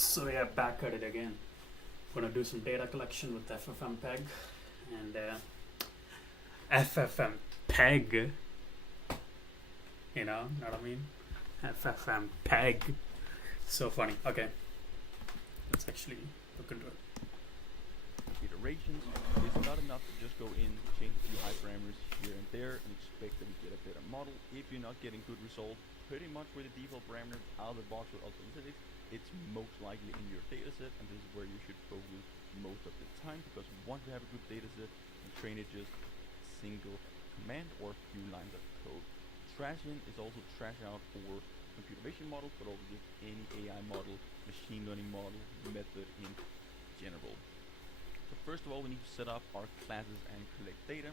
So yeah, back at it again. Gonna do some data collection with FFmpeg and FFmpeg. Know what I mean? FFmpeg. So funny. Okay, let's actually look into it. Iterations. It's not enough to just go in, change a few high parameters here and there, and expect that we get a better model. If you're not getting good results, pretty much with the default parameters out of the box with Ultra Analytics, it's most likely in your dataset, and this is where you should focus most of the time, because once you have a good dataset, you train it just single command or a few lines of code. Trash in is also trash out for computer vision models, but also just any AI model, machine learning model, method in general. So first of all, we need to set up our classes and collect data.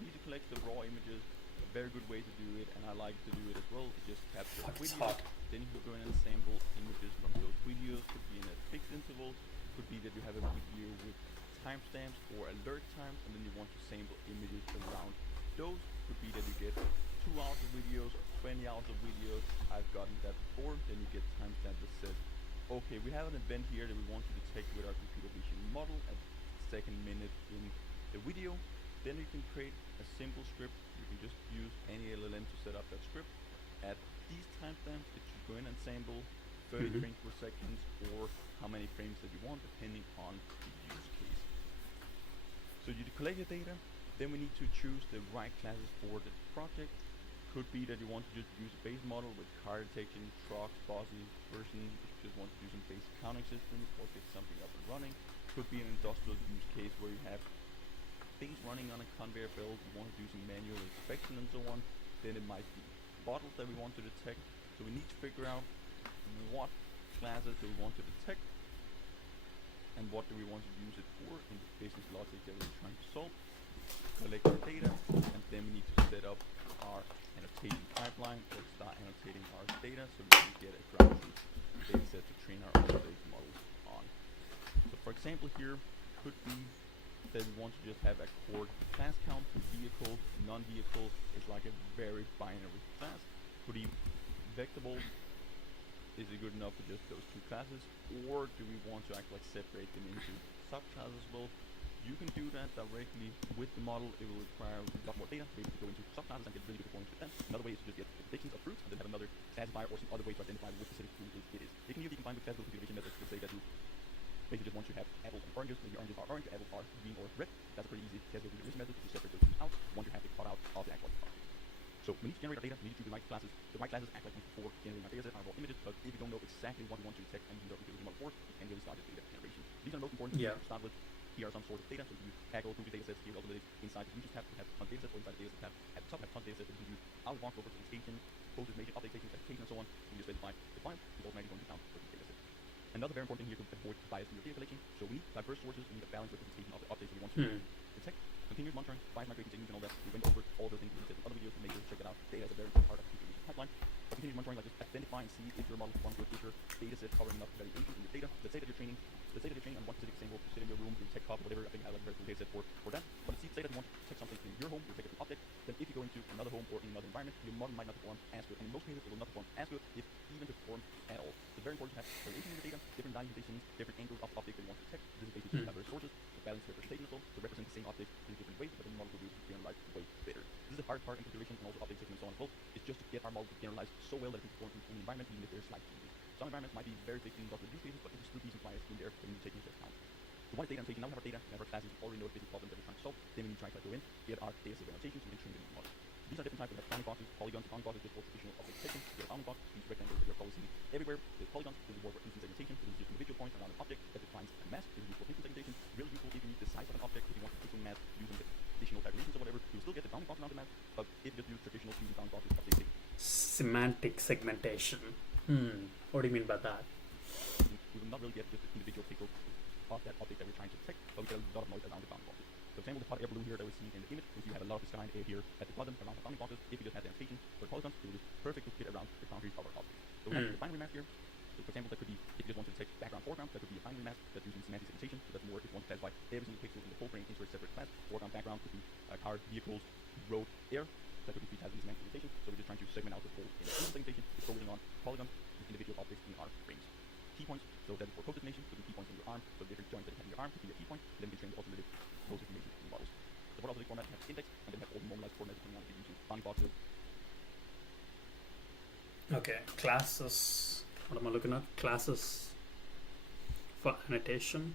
We need to collect the raw images. A very good way to do it, and I like to do it as well, is just capture It's videos. hot. Then you can go in and sample images from those videos. Could be in a fixed interval. Could be that you have a video with timestamps or alert times, and then you want to sample images around those. Could be that you get 2 hours of videos or 20 hours of videos. I've gotten that before. Then you get timestamp that says, okay, we have an event here that we want to detect with our computer vision model at second minute in the video. Then you can create a simple script. You can just use any LLM to set up that script. At these timestamps, it should go in and sample 30 frames per second, or how many frames that you want, depending on the use case. So you collect your data. Then we need to choose the right classes for the project. Could be that you want to just use a base model with car detection, trucks, bosses, person. If you just want to do some basic counting system or get something up and running. Could be an industrial use case where you have things running on a conveyor belt, you want to do some manual inspection and so on. Then it might be bottles that we want to detect. So we need to figure out what classes do we want to detect and what do we want to use it for in the business logic that we're trying to solve. Collect our data, and then we need to set up our annotation pipeline or start annotating our data so we can get a ground truth data set to train our analytic models on. So for example here, could be that we want to just have a core class count for vehicles, non-vehicles. It's like a very binary class. Could be vectable. Is it good enough for just those 2 classes, or do we want to actually separate them into subclasses as well? You can do that directly with the model. It will require a lot more data to be able to go into subclasses and get really good performance with them. Another way is to just get predictions of fruits and then have another classifier or some other way to identify which specific fruit it is. It can either be combined with classical computer vision methods to say that you basically just want to have apples and oranges. Maybe oranges are orange, apples are green or red. That's a pretty easy classical computer vision method to separate those things out once you have the cutout of the actual object. So we need to generate our data. We need to choose the right classes. The right classes act like for generating our data set, our raw images. But if you don't know exactly what we want to detect and use our computer vision model for, you can really start this data generation. These are the most important things to start with. Here are some sources of data. So you can use Kaggle, Google data sets, here also inside the solutions tab, you have tons of data sets, or inside the data set tab at the top have tons of data sets that you can use out of the box for presentation, post information, update station, classification, and so on. You can just specify the file, it's automatically going to count for the data set. Another very important thing here to avoid bias in your data collection. So we need diverse sources, we need a balanced representation of the updates that we want to detect. Continuous monitoring, bias migrating techniques and all that. We went over all those things we said in other videos, so make sure to check it out. Data is a very important part of the computer vision pipeline. But continuous monitoring, like just identify and see if your model performs good, if your data set covering enough variation in your data. Let's say that you're training on one specific example, you sit in your room, you detect cough or whatever. I think I have like a very cool data set for that. But let's say that you want to detect something in your home, you detect an object. Then if you go into another home or in another environment, your model might not perform as good. And in most cases, it will not perform as good, if even perform at all. So it's very important to have variation in your data, different value conditions, different angles of the object that you want to detect. This is basically diverse sources, the balanced representation as well, to represent the same object in different ways, but then the model will be able to generalize way better. This is the hard part in configuration and also update system and so on as well. It's just to get our model to generalize so well that it can perform in any environment, even if there's slight changes. Some environments might be very fixed in lots of use cases, but there's still decent bias in there that we need to take into account. So one is data annotation. Now we have our data, we have our classes, we already know the basic problems that we're trying to solve. Then we need to try to go in, get our data set annotations, we can train the model. These are different types. We have bounding boxes, polygons. Bounding boxes just for traditional object detection. We have a bounding box, these rectangles that you're probably seeing everywhere. There's polygons, this is more for instance segmentation. So this is just individual points around an object that defines a mask. This is used for instance segmentation. Really useful if you need the size of an object, if you want to pixel mask using the additional calculations or whatever. You will still get the bounding box around the mask, but if you just use traditional 2D bounding boxes, object detection. Semantic segmentation. What do you mean by that? We will not really get just the individual pixels of that object that we're trying to detect, but we get a lot of noise around the bounding boxes. For example, the hot air balloon here that we're seeing in the image, if you have a lot of this kind of air here at the bottom around the bounding boxes, if you just have the annotation for the polygons, it will just perfectly fit around the boundaries of our object. So we have the binary mask here. So for example, that could be, if you just want to detect background, foreground, that could be a binary mask that's using semantic segmentation. So that's more if you want to classify every single pixel in the whole frame into a separate class. Foreground, background could be car, vehicles, road, air. That could be classed in semantic segmentation. So we're just trying to segment out the whole in a segmentation. We're focusing on polygons with individual objects in our frames. key points. So that is for pose definition, putting key points in your arm. So different joints that you have in your arm could be a key point. Then we train the alternative pose definition in models. The board alternative format has index, and then have all the normalized coordinates depending on if you're using bounding boxes. Okay, classes. What am I looking at? Classes for annotation.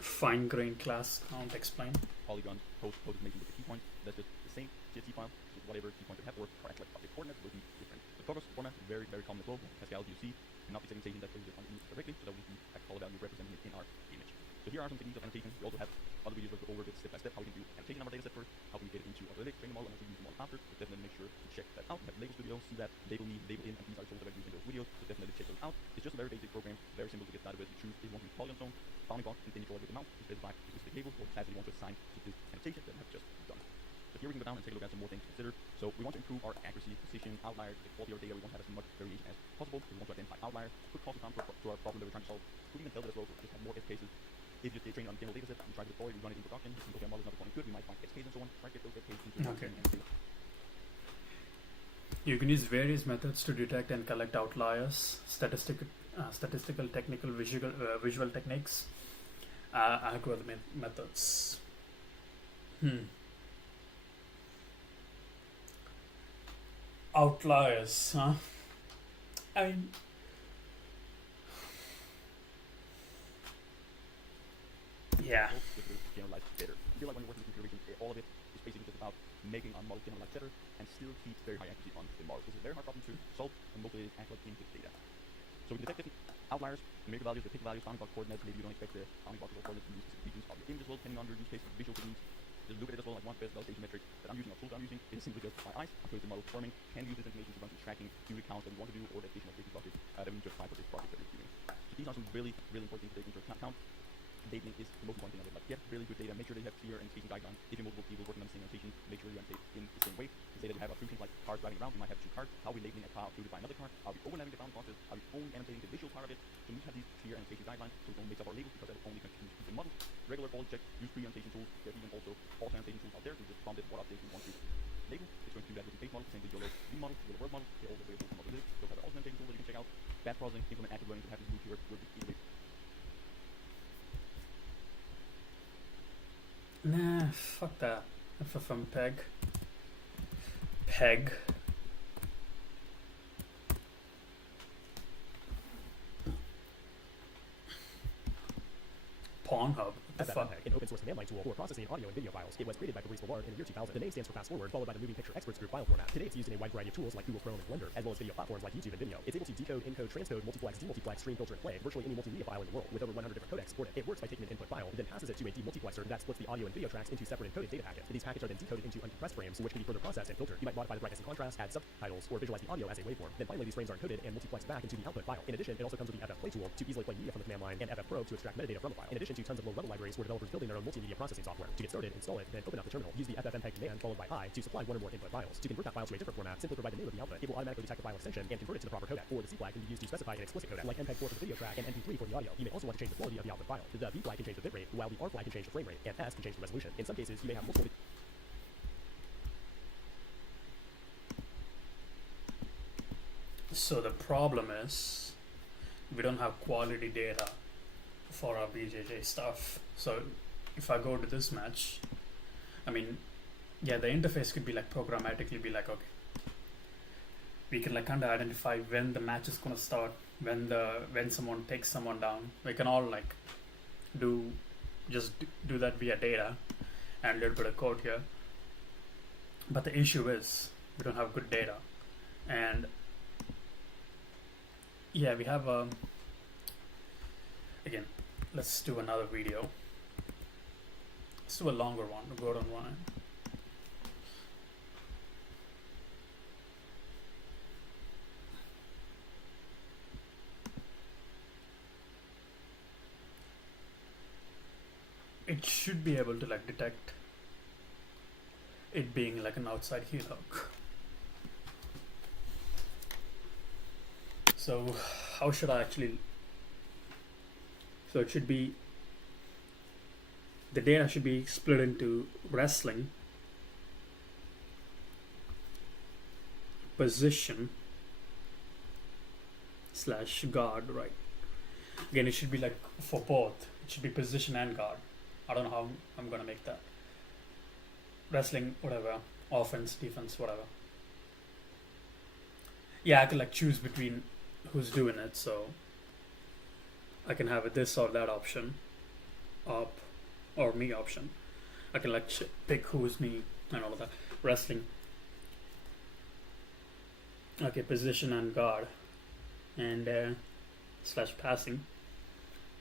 Fine grained class count explain. Polygons, pose definition with the key point. That's just the same CSV file, so whatever key points you have, or correct like object coordinates will be different. The progress format is very, very common as well. Pascal UC, and not the segmentation that places it on the image directly, so that we can have color value representing it in our image. So here are some techniques of annotation. We also have other videos that go over this step by step, how we can do annotation on our dataset first, how we get it into analytics, train the model, and how to use the model after. So definitely make sure to check that out. We have Label Studio, see that, label me, label in, and these are tools that I use in those videos, so definitely check those out. It's just a very basic program, very simple to get started with. You choose if you want to use polygon zone, bounding box, and then you draw it with the mouse to specify a specific label or class that you want to assign to this annotation that we have just done. So here we can go down and take a look at some more things to consider. So we want to improve our accuracy, precision, outliers, the quality of our data. We want to have as much variation as possible. We want to identify outliers, put cost down to our problem that we're trying to solve. We can tell that as well, so just have more edge cases. If you train on a general data set, we try to deploy, we run it in production, we see, okay, our model is not performing good, we might find edge cases and so on, try to get those edge cases into Okay. and see. You can use various methods to detect and collect outliers, statistical, technical, visual techniques, algorithmic methods. Outliers, huh? I mean, yeah. To generalize better. I feel like when you're working with computer vision, all of it is basically just about making our model generalize better and still keep very high accuracy on the model. This is a very hard problem to solve, and mostly it is actually in the data. So we can detect different outliers, the major values, the pick values, bounding box coordinates. Maybe you don't expect the bounding box coordinates to use specific regions of your image as well, depending on your use case, visual techniques. Just look at it as well, like one best validation metric that I'm using, or tools I'm using, is simply just my eyes. I'm creating the model performing, can use this information to run some tracking, do the counts that we want to do, or the additional safety buckets that we just apply for this project that we're doing. So these are some really, really important things to take into account. Labeling is the most important thing of it. Like, get really good data, make sure that you have clear and spacing guidelines. If you're multiple people working on the same annotation, make sure you annotate in the same way. Say that you have a few things like cars driving around, you might have two cars. How are we labeling a car included by another car? Are we overlapping the bounding boxes? Are we only annotating the visual part of it? So we need to have these clear annotation guidelines so we don't mix up our labels, because that will only confuse the model. Regular quality check, use free annotation tools. There's even also auto annotation tools out there. We just prompt it what updates we want to label. It's going to do that with the base model, same with YOLO V model, YOLO World model. They're all available from Autolytics. Those have an auto annotation tool that you can check out. Batch processing, implement active learning to have this loop here. Will be easily. Nah, fuck that. FFmpeg. Peg. Pornhub. What the fuck? FFmpeg, an open source command line tool for processing audio and video files. It was created by Fabrice Levard in the year 2000. The name stands for fast forward, followed by the moving picture experts group file format. Today it's used in a wide variety of tools like Google Chrome and Blender, as well as video platforms like YouTube and Vimeo. It's able to decode, encode, transcode, multiplex, demultiplex, stream, filter, and play virtually any multimedia file in the world, with over 100 different codecs supported. It works by taking an input file, then passes it to a demultiplexer that splits the audio and video tracks into separate encoded data packets. These packets are then decoded into uncompressed frames, which can be further processed and filtered. You might modify the brightness and contrast, add subtitles, or visualize the audio as a waveform. Then finally, these frames are encoded and multiplexed back into the output file. In addition, it also comes with the FF Play tool to easily play media from the command line, and FF Probe to extract metadata from the file. In addition to tons of low-level libraries for developers building their own multimedia processing software. To get started, install it, then open up the terminal. Use the FFmpeg command followed by I to supply one or more input files. To convert that file to a different format, simply provide the name of the output. It will automatically detect the file extension and convert it to the proper codec. Or the C flag can be used to specify an explicit codec, like MPEG-4 for the video track and MP3 for the audio. You may also want to change the quality of the output file. The B flag can change the bitrate, while the R flag can change the frame rate, and S can change the resolution. In some cases, you may have multiple. So the problem is we don't have quality data for our BJJ stuff. So if I go to this match, I mean, yeah, the interface could be like programmatically be like, okay, we can like kind of identify when the match is gonna start, when someone takes someone down. We can all like do that via data and a little bit of code here. But the issue is we don't have good data, and yeah, we have again, let's do another video. Let's do a longer one, a Gordon one. It should be able to like detect it being like an outside heel hook. So how should I actually, so it should be, the data should be split into wrestling, position slash guard, right? Again, it should be like for both. It should be position and guard. I don't know how I'm gonna make that. Wrestling, whatever. Offense, defense, whatever. Yeah, I can like choose between who's doing it, so I can have a this or that option, up or me option. I can like pick who's me and all of that. Wrestling. Okay, position and guard, and slash passing.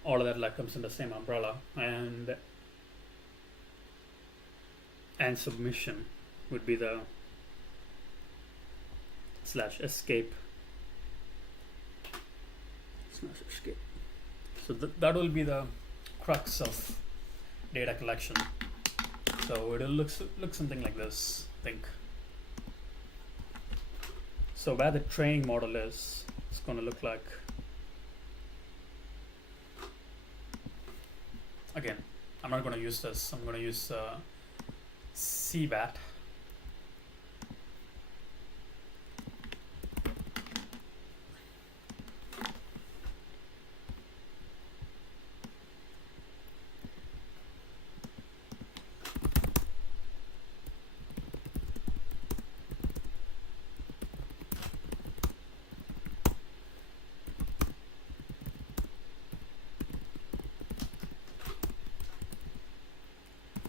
All of that like comes in the same umbrella, and submission would be the slash escape slash escape. So that will be the crux of data collection. So it'll look something like this, I think. So where the training model is, it's going to look like, again, I'm not going to use this. I'm going to use CBAT.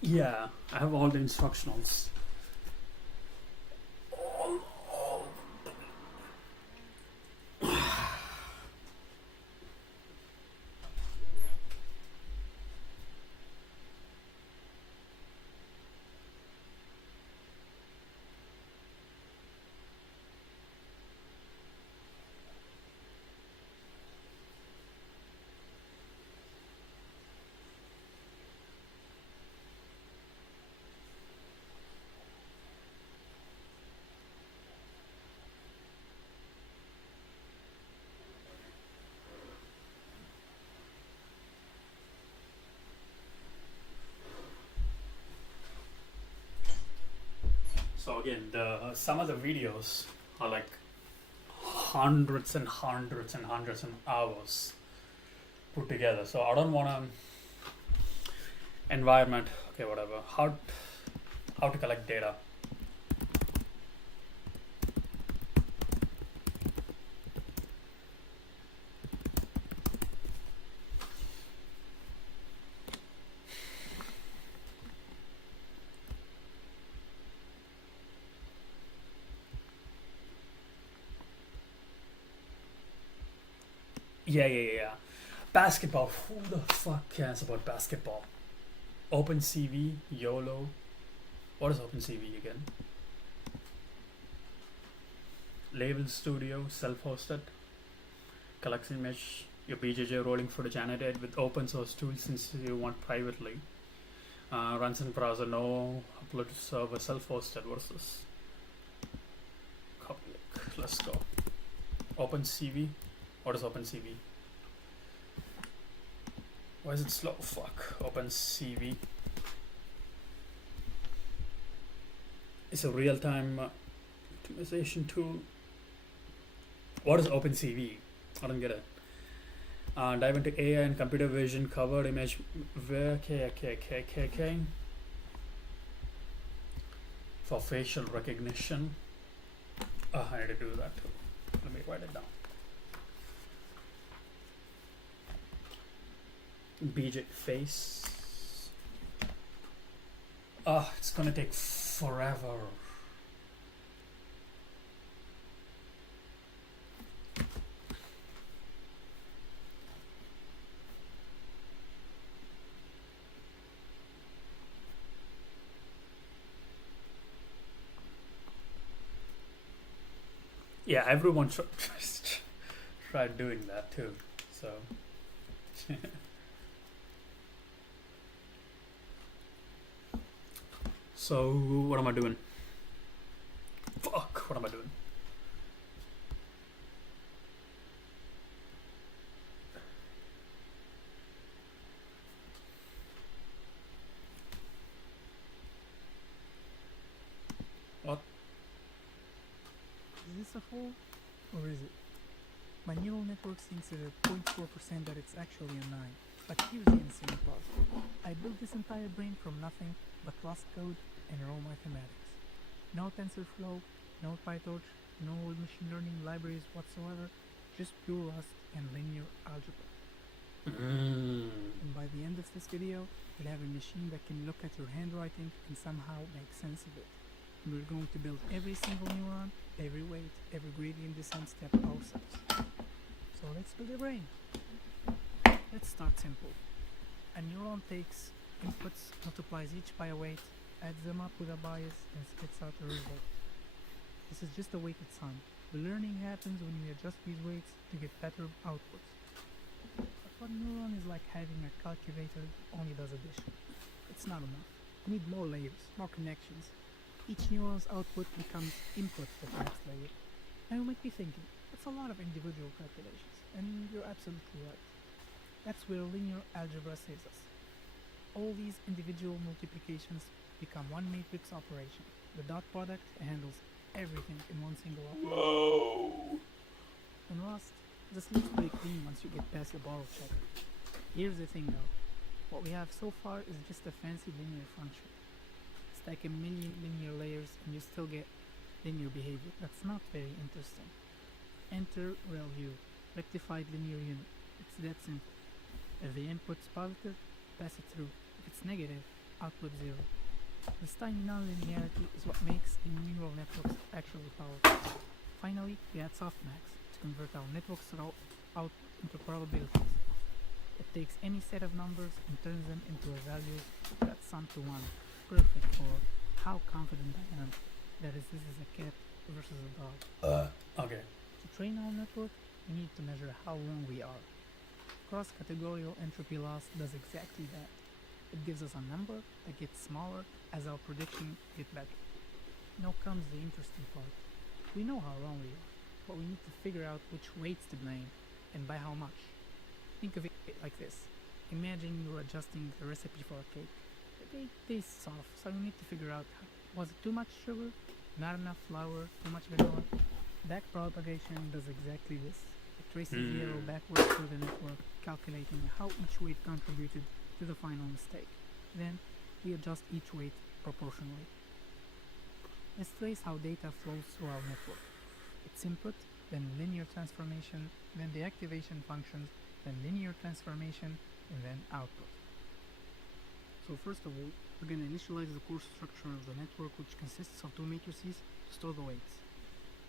Yeah, I have all the instructionals. So again, some of the videos are like hundreds and hundreds and hundreds of hours put together. So I don't want to environment. Okay, whatever. How to collect data. Yeah. Basketball. Who the fuck cares about basketball? OpenCV, YOLO. What is OpenCV again? Label Studio, self-hosted. Collects image, your BJJ rolling footage annotated with open source tools since you want privately. Runs in browser, no upload to server, self-hosted. What is this? Copy link. Let's go. OpenCV. What is OpenCV? Why is it slow? Fuck. OpenCV. It's a real-time optimization tool. What is OpenCV? I don't get it. Dive into AI and computer vision, covered image. Okay. For facial recognition. I need to do that too. Let me write it down. BJ face. It's gonna take forever. Yeah, everyone should try doing that too. So. So, what am I doing? Fuck, what am I doing? What? this a 4? Or is it? My neural network thinks at a 0.4% that it's actually a 9. But here's the insane part. I built this entire brain from nothing but Rust code and raw mathematics. No TensorFlow, no PyTorch, no machine learning libraries whatsoever, just pure Rust and linear algebra. And by the end of this video, we'll have a machine that can look at your handwriting and somehow make sense of it. And we're going to build every single neuron, every weight, every gradient descent step ourselves. So let's build a brain. Let's start simple. A neuron takes inputs, multiplies each by a weight, adds them up with a bias, and spits out a result. This is just a weighted sum. The learning happens when we adjust these weights to get better outputs. But one neuron is like having a calculator that only does addition. It's not enough. We need more layers, more connections. Each neuron's output becomes input for the next layer. Now you might be thinking, that's a lot of individual calculations, and you're absolutely right. That's where linear algebra saves us. All these individual multiplications become one matrix operation. The dot product handles everything in one single operation. In Rust, this looks pretty clean once you get past the borrow checker. Here's the thing though. What we have so far is just a fancy linear function. Stack a million linear layers and you still get linear behavior. That's not very interesting. Enter ReLU, rectified linear unit. It's that simple. If the input's positive, pass it through. If it's negative, output 0. This tiny nonlinearity is what makes the neural networks actually powerful. Finally, we add softmax to convert our network's raw output into probabilities. It takes any set of numbers and turns them into a value that sum to 1. Perfect for how confident I am that this is a cat versus a dog. Okay. To train our network, we need to measure how wrong we are. Cross-categorial entropy loss does exactly that. It gives us a number that gets smaller as our prediction gets better. Now comes the interesting part. We know how wrong we are, but we need to figure out which weights to blame and by how much. Think of it like this. Imagine you're adjusting the recipe for a cake. The cake tastes off, so you need to figure out, was it too much sugar, not enough flour, too much vanilla? Backpropagation does exactly this. It traces the arrow backwards through the network, calculating how each weight contributed to the final mistake. Then, we adjust each weight proportionally. Let's trace how data flows through our network. Its input, then linear transformation, then the activation functions, then linear transformation, and then output. So first of all, we're going to initialize the core structure of the network, which consists of two matrices to store the weights.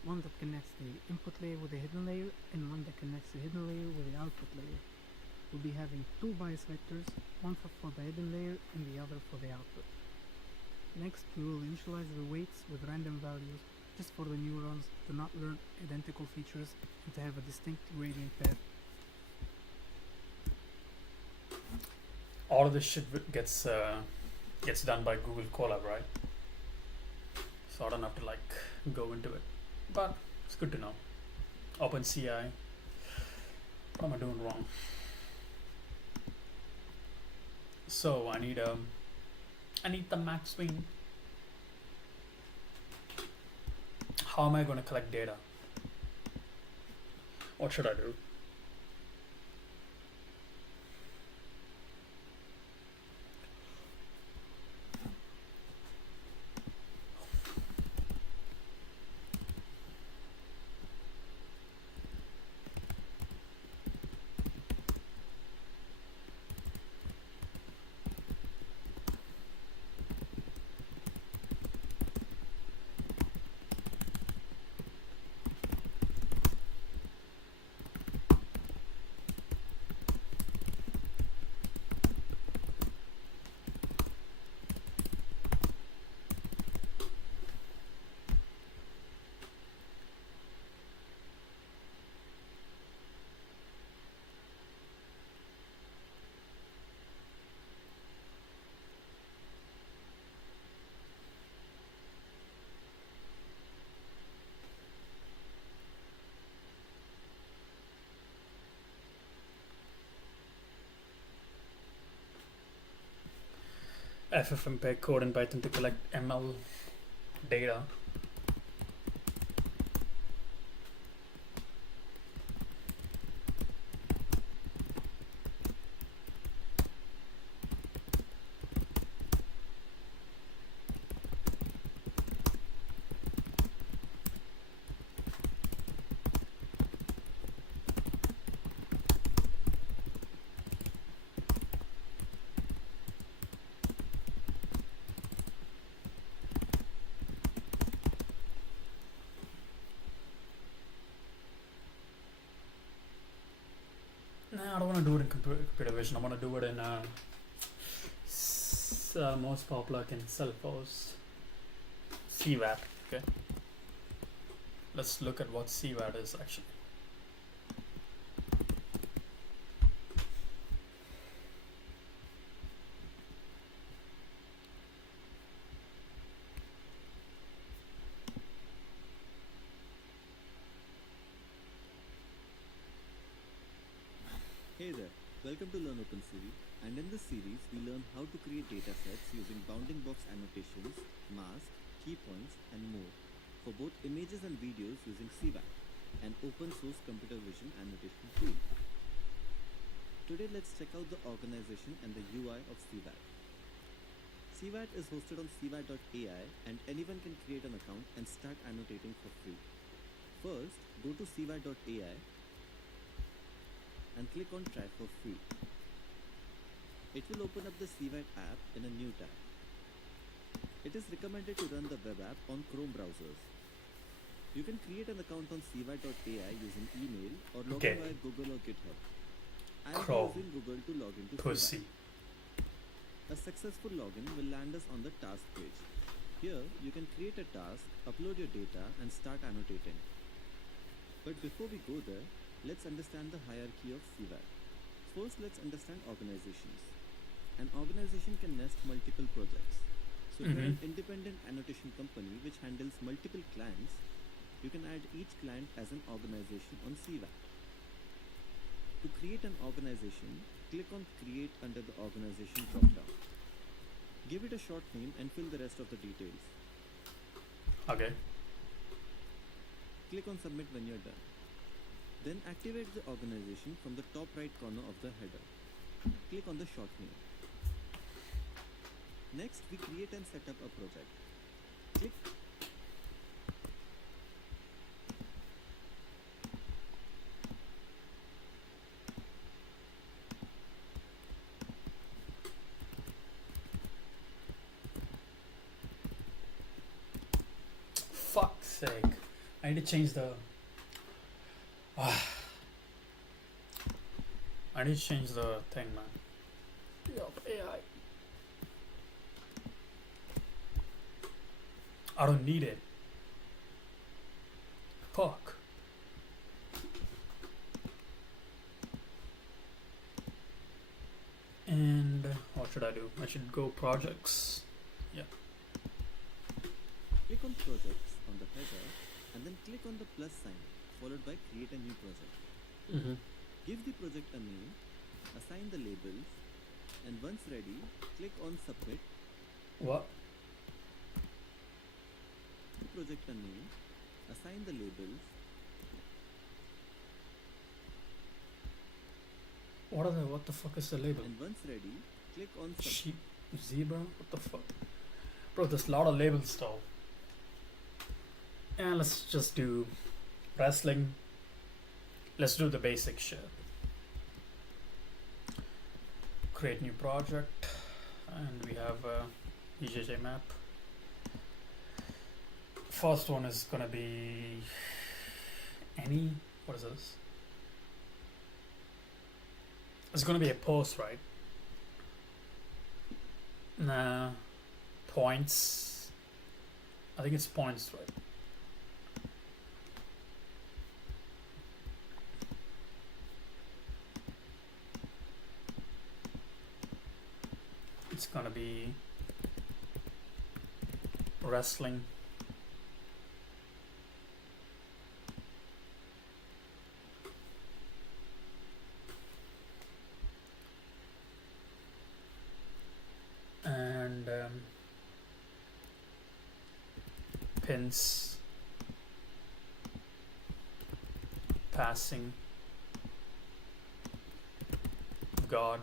One that connects the input layer with the hidden layer, and one that connects the hidden layer with the output layer. We'll be having two bias vectors, one for the hidden layer and the other for the output. Next, we will initialize the weights with random values, just for the neurons to not learn identical features and to have a distinct gradient path. All of this shit gets done by Google Colab, right? So I don't have to like go into it, but it's good to know. OpenCI. What am I doing wrong? So I need the max swing. How am I going to collect data? What should I do? FFmpeg code in Python to collect ML data. gonna do it in computer vision. I'm gonna do it in most popular can self-host CVAT. Okay. Let's look at what CVAT is actually. Hey there, welcome to Learn Open Series, and in this series we learn how to create datasets using bounding box annotations, masks, key points and more for both images and videos using CVAT, an open source computer vision annotation tool. Today let's check out the organization and the UI of CVAT. CVAT is hosted on cvat.ai and anyone can create an account and start annotating for free. First, go to cvat.ai and click on Try for free. It will open up the CVAT app in a new tab. It is recommended to run the web app on Chrome browsers. You can create an account on cvat.ai using email or log in via Google or GitHub. I am Chrome. using Google to log into Pussy. CVAT. A successful login will land us on the task page. Here, you can create a task, upload your data and start annotating. But before we go there, let's understand the hierarchy of CVAT. First, let's understand organizations. An organization can nest multiple projects. So if you're an independent annotation company which handles multiple clients, you can add each client as an organization on CVAT. To create an organization, click on Create under the Organization dropdown. Give it a short name and fill the rest of the details. Okay. Click on Submit when you're done. Then activate the organization from the top right corner of the header. Click on the short name. Next, we create and set up a project. Click Fuck's sake. I need to change the. I need to change the thing, man. Yup, AI. I don't need it. Fuck. And what should I do? I should go projects. Click on Projects on the header and then click on the plus sign followed by Create a new project. Give the project a name, assign the labels, and once ready, click on Submit. What? Give the project a name, assign the labels, What the fuck is the label? and once ready, click on Submit. Sheep, zebra, what the fuck? Bro, there's a lot of labels though. And let's just do wrestling. Let's do the basic shit. Create new project, and we have a BJJ map. First one is gonna be what is this? It's gonna be a post, right? Nah, points. I think it's points, right? It's gonna be wrestling. And pins, passing, God.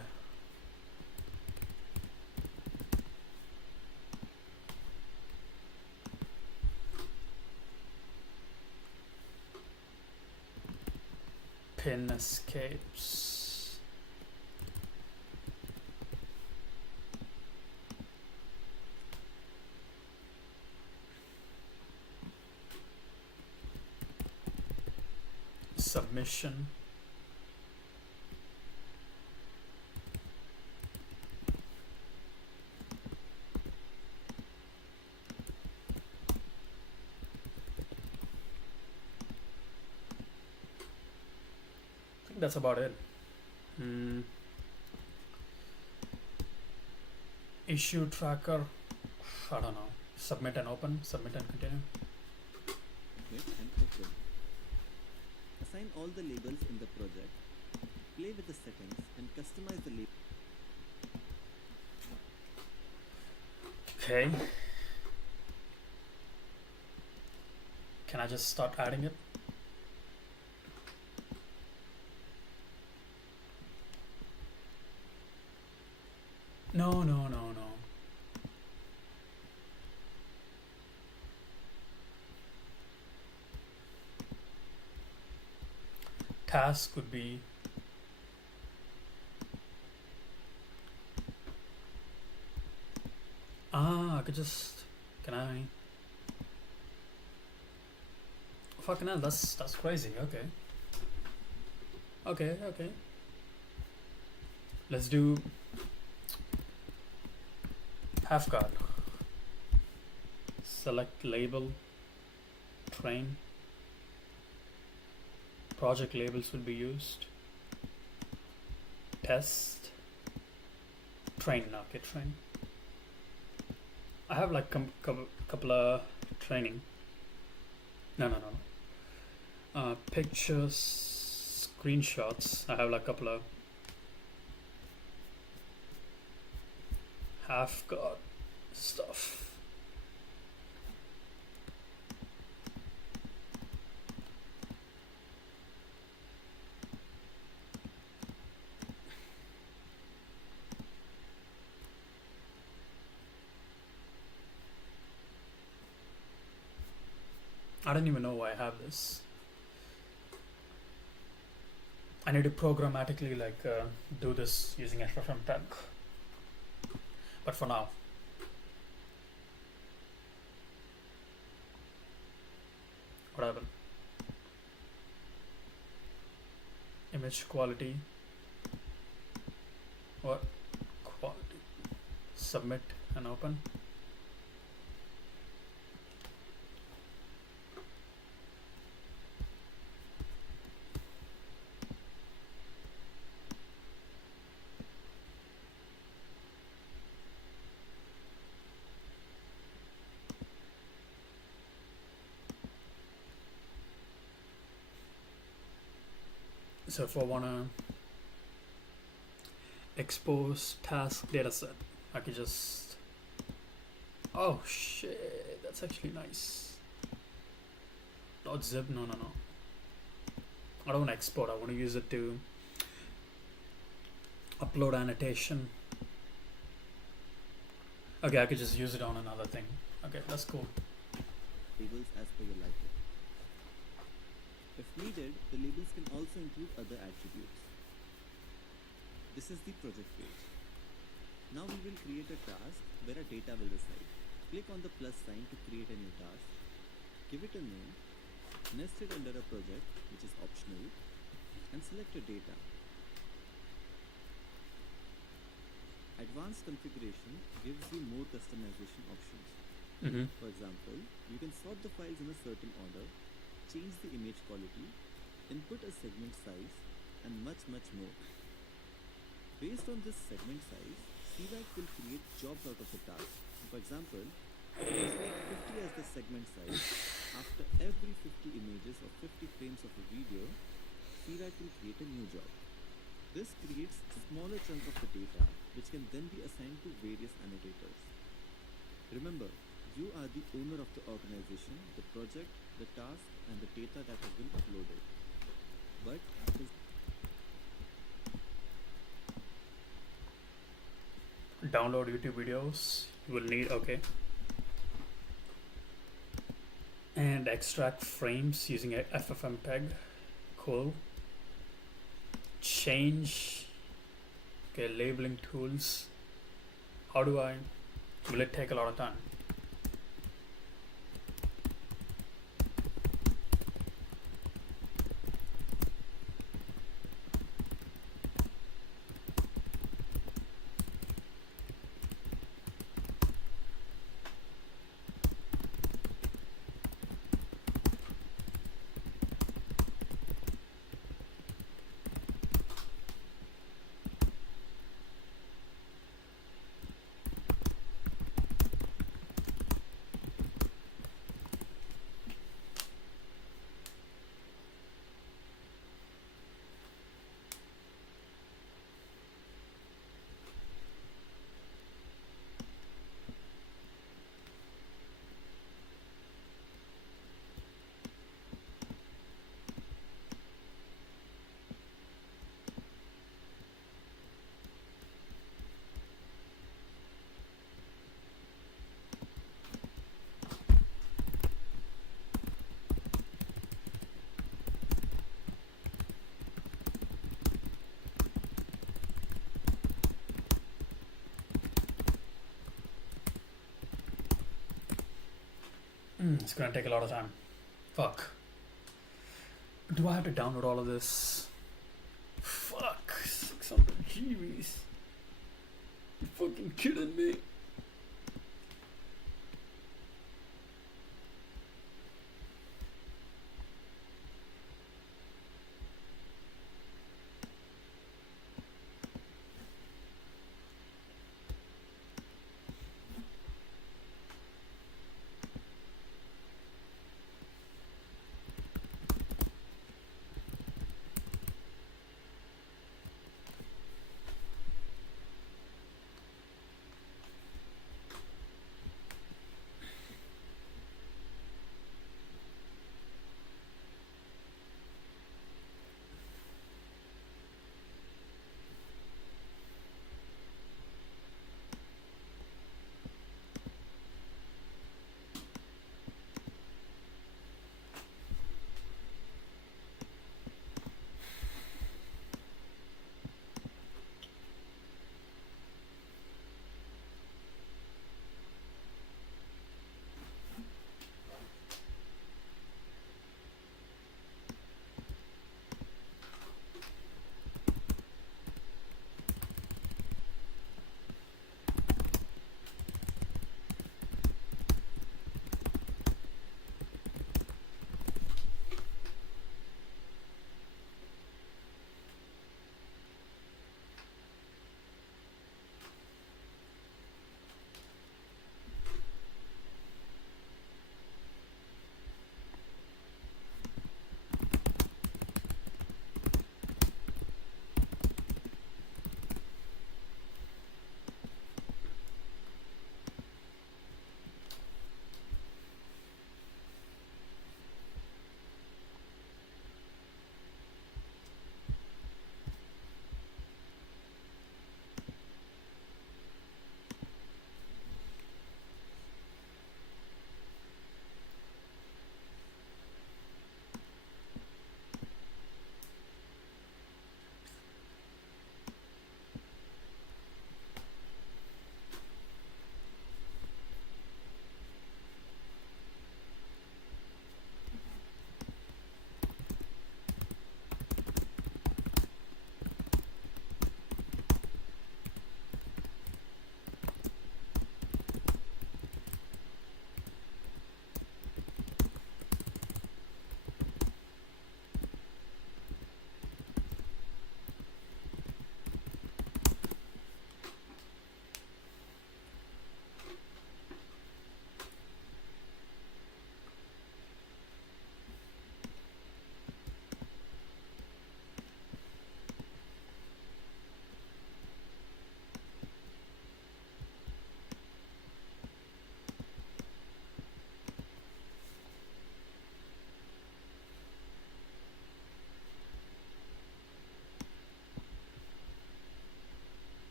Pin escapes. Submission. that's about it. Issue tracker, I don't know. Submit and open, submit and continue. Submit and open. Assign all the labels in the project. Play with the settings and customize the label. Okay. Can I just start adding it? No. Task could be I could just, can I? Fucking hell, that's crazy. Okay. Let's do half guard. Select label, train. Project labels will be used. Test. Train. Okay, train. I have like couple of training. No. Pictures, screenshots. I have like couple of half guard stuff. I don't even know why I have this. I need to programmatically like do this using FFmpeg. But for now, what happened? Image quality. What? Quality. Submit and open. So if I wanna expose task dataset, I could just, oh shit, that's actually nice. .zip, no. I don't want to export, I want to use it to upload annotation. Okay, I could just use it on another thing. Okay, that's cool. Labels as per your liking. If needed, the labels can also include other attributes. This is the project page. Now we will create a task where a data will reside. Click on the plus sign to create a new task. Give it a name. Nest it under a project, which is optional, and select your data. Advanced configuration gives you more customization options. For example, you can sort the files in a certain order, change the image quality, input a segment size, and much more. Based on this segment size, CVAC will create jobs out of the task. For example, if you select 50 as the segment size, after every 50 images or 50 frames of a video, CVAC will create a new job. This creates a smaller chunk of the data, which can then be assigned to various annotators. Remember, you are the owner of the organization, the project, the task, and the data that has been uploaded. But Download YouTube videos. You will need, okay. And extract frames using a FFmpeg. Cool. Change. Okay, labeling tools. How do I? Will it take a lot of time? It's gonna take a lot of time. Fuck. Do I have to download all of this? Fuck. 600 GBs. You fucking kidding me?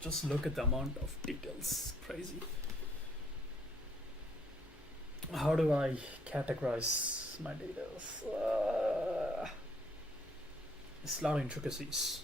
Just look at the amount of details. Crazy. How do I categorize my data? It's a lot of intricacies.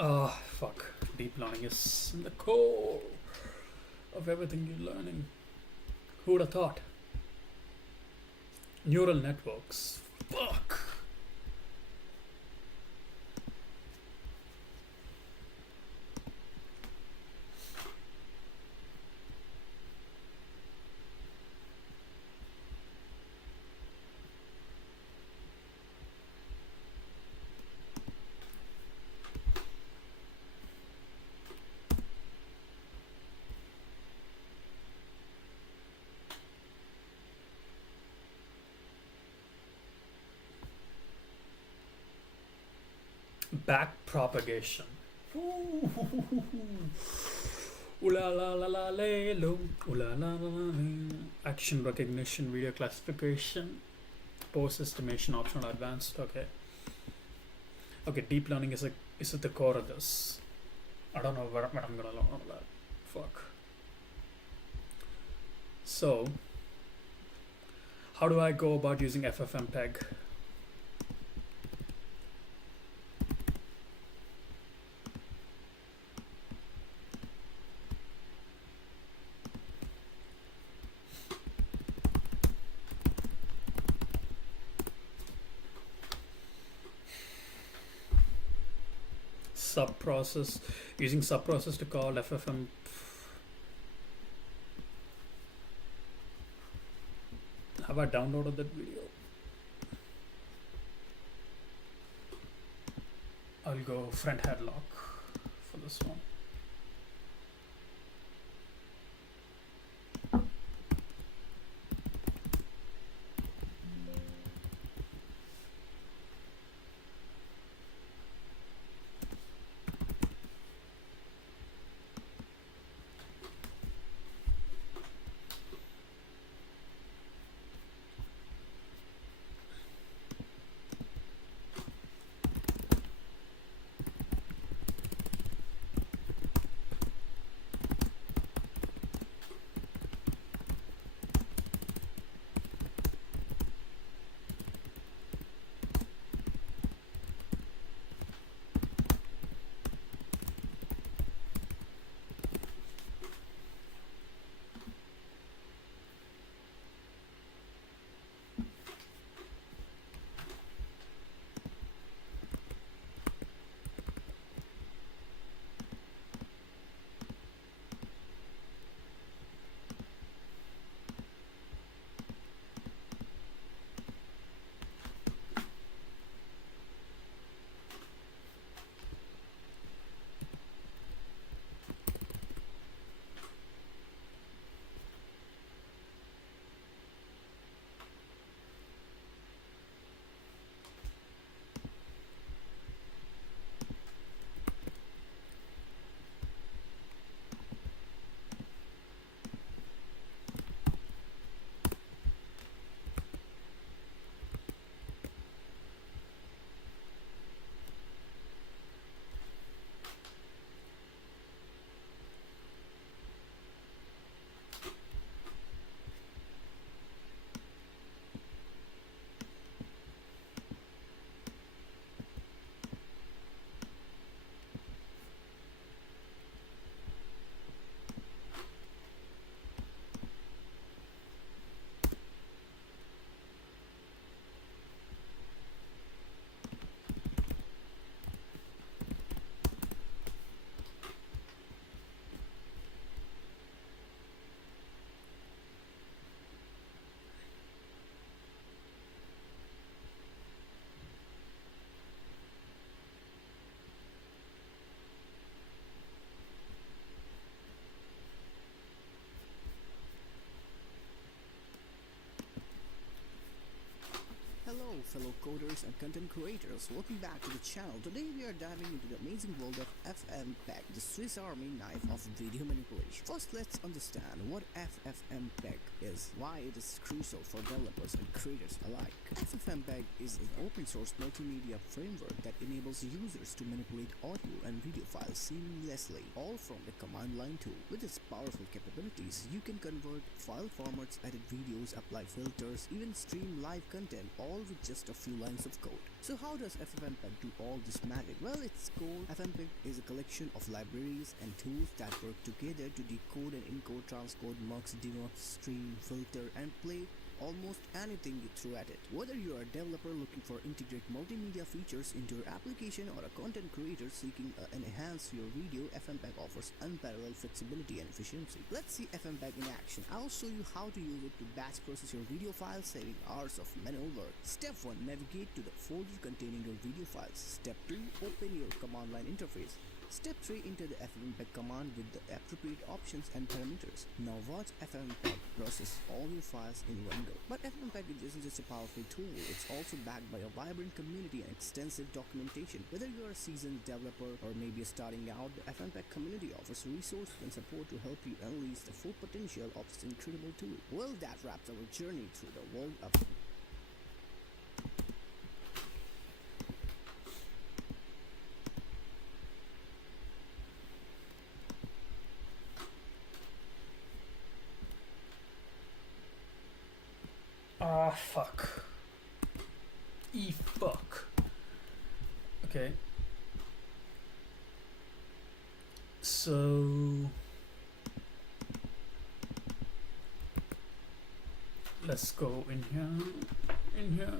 Oh, fuck. Deep learning is in the core of everything you're learning. Who would have thought? Neural networks. Fuck. Back propagation. Ooh la la la la lay, lo. Ooh la la la la lay. Action recognition, video classification, post estimation, optional advanced. Okay. Okay, deep learning is at the core of this. I don't know what I'm gonna learn on that. Fuck. So, how do I go about using FFmpeg? Subprocess, using subprocess to call FFM. Have I downloaded that video? I'll go front headlock for this one. fellow coders and content creators, welcome back to the channel. Today we are diving into the amazing world of FFmpeg, the Swiss Army knife of video manipulation. First, let's understand what FFmpeg is, why it is crucial for developers and creators alike. FFmpeg is an open source multimedia framework that enables users to manipulate audio and video files seamlessly, all from the command line tool. With its powerful capabilities, you can convert file formats, edit videos, apply filters, even stream live content, all with just a few lines of code. So how does FFmpeg do all this magic? Well, its core, FFmpeg is a collection of libraries and tools that work together to decode and encode, transcode, mux, demux, stream, filter, and play almost anything you throw at it. Whether you are a developer looking for integrate multimedia features into your application or a content creator seeking and enhance your video, FFmpeg offers unparalleled flexibility and efficiency. Let's see FFmpeg in action. I'll show you how to use it to batch process your video files, saving hours of manual work. Step 1. Navigate to the folder containing your video files. Step 2. Open your command line interface. Step 3. Enter the FFmpeg command with the appropriate options and parameters. Now watch FFmpeg process all your files in one go. But FFmpeg isn't just a powerful tool, it's also backed by a vibrant community and extensive documentation. Whether you are a seasoned developer or maybe starting out, the FFmpeg community offers resources and support to help you unleash the full potential of this incredible tool. Well, that wraps our journey through the world of Fuck. Fuck. Okay. So let's go in here.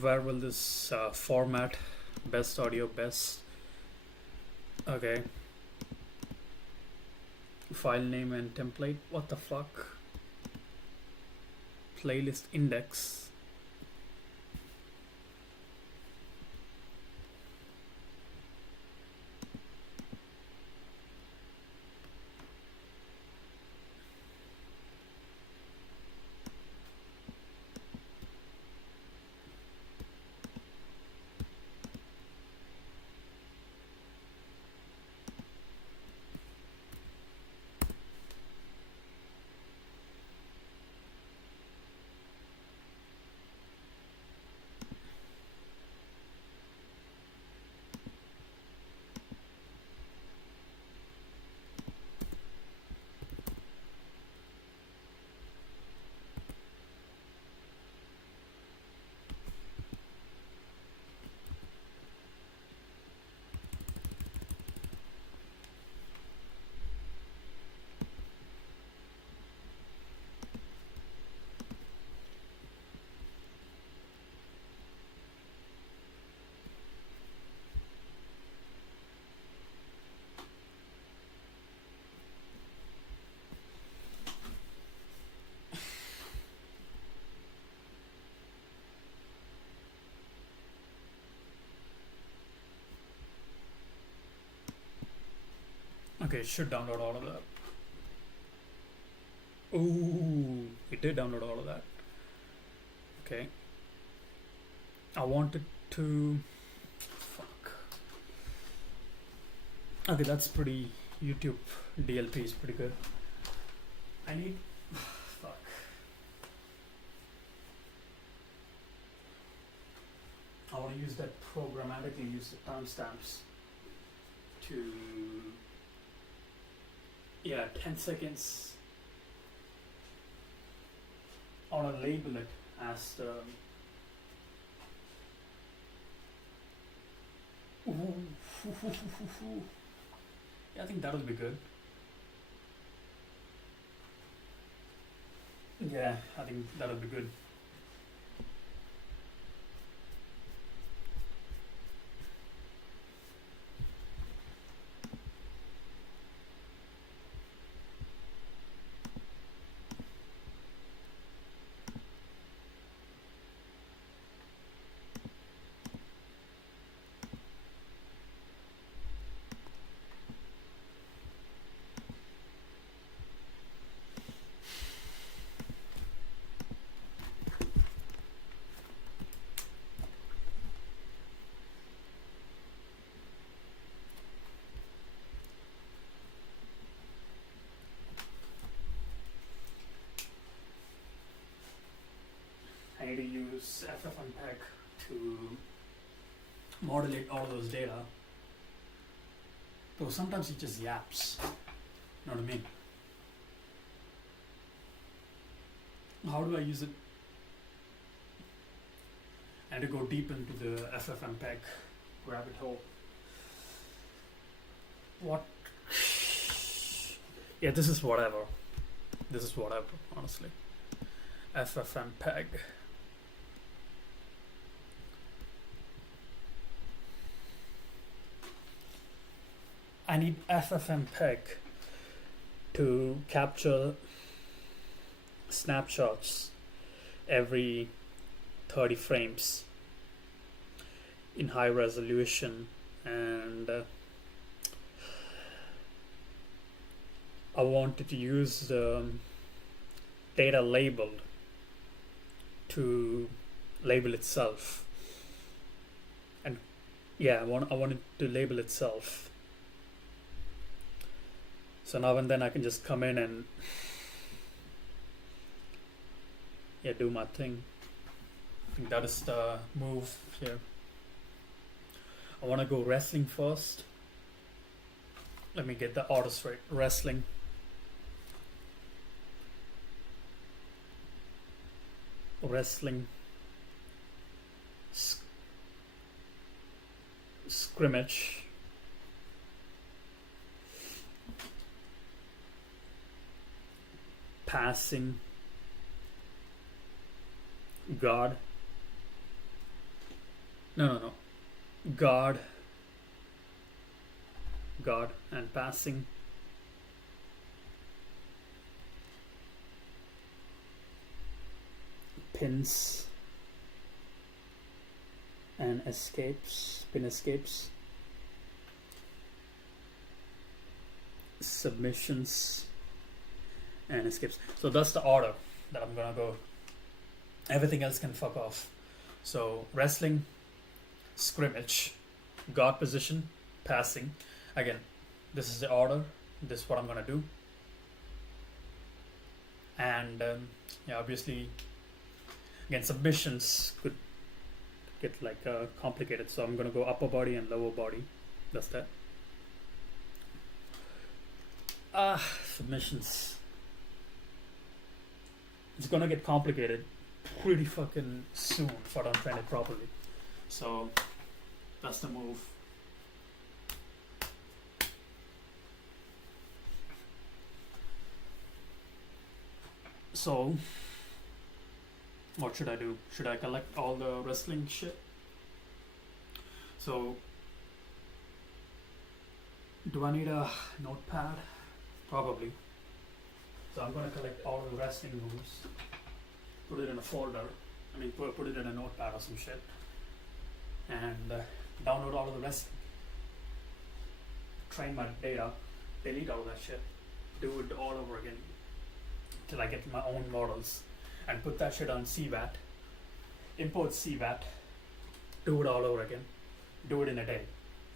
Where will this format best audio best? Okay, file name and template, what the fuck? Playlist index. Okay, it should download all of that. Ooh, it did download all of that. Okay. I wanted to... Fuck. Okay, that's pretty... YouTube DLP is pretty good. I need... Fuck. I want to use that programmatically, use the timestamps to... Yeah, 10 seconds. I want to label it as the... Yeah, I think that'll be good. Yeah, I think that'll be good. I need to use FFmpeg to modulate all those data. Though sometimes it just yaps. You know what I mean? How do I use it? I had to go deep into the FFmpeg rabbit hole. What? Yeah, this is whatever. This is whatever, honestly. FFmpeg. I need FFmpeg to capture snapshots every 30 frames in high resolution, and I wanted to use the data labeled to label itself, and yeah, I wanted to label itself. So now and then I can just come in and do my thing. I think that is the move here. I want to go wrestling first. Let me get the order straight. Wrestling. Scrimmage. Passing. Guard. No. Guard and passing. Pins and escapes. Pin escapes. Submissions and escapes. So that's the order that I'm gonna go. Everything else can fuck off. So wrestling, scrimmage, guard position, passing. Again, this is the order. This is what I'm gonna do. And obviously, again, submissions could get complicated. So I'm gonna go upper body and lower body. That's that. Submissions. It's gonna get complicated pretty fucking soon if I don't train it properly. So that's the move. So what should I do? Should I collect all the wrestling shit? So do I need a notepad? Probably. So I'm gonna collect all the wrestling moves, put it in a folder. Put it in a notepad or some shit, and download all of the wrestling. Train my data, delete all that shit, do it all over again till I get my own models, and put that shit on CVAT. Import CVAT, do it all over again, do it in a day.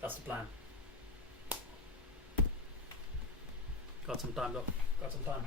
That's the plan. Got some time though. Got some time.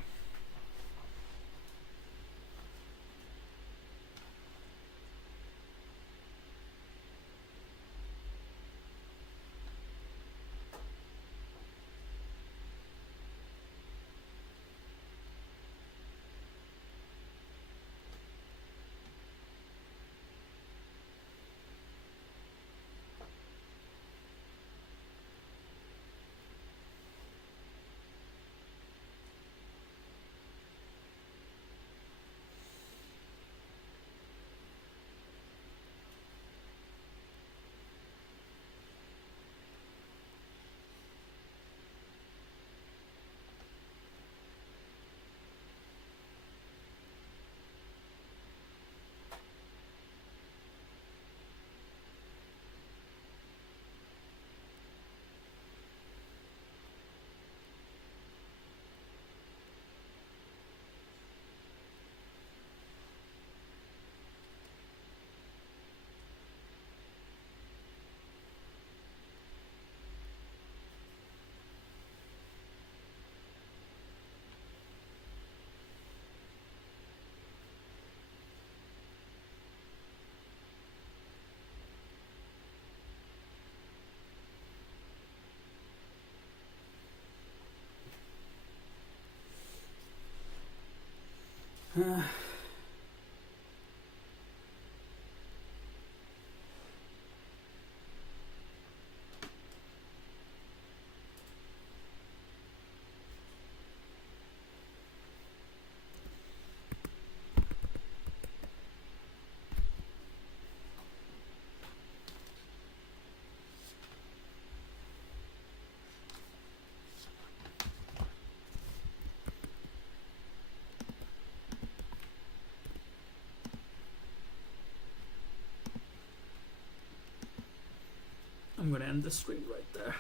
I'm gonna end the screen right there.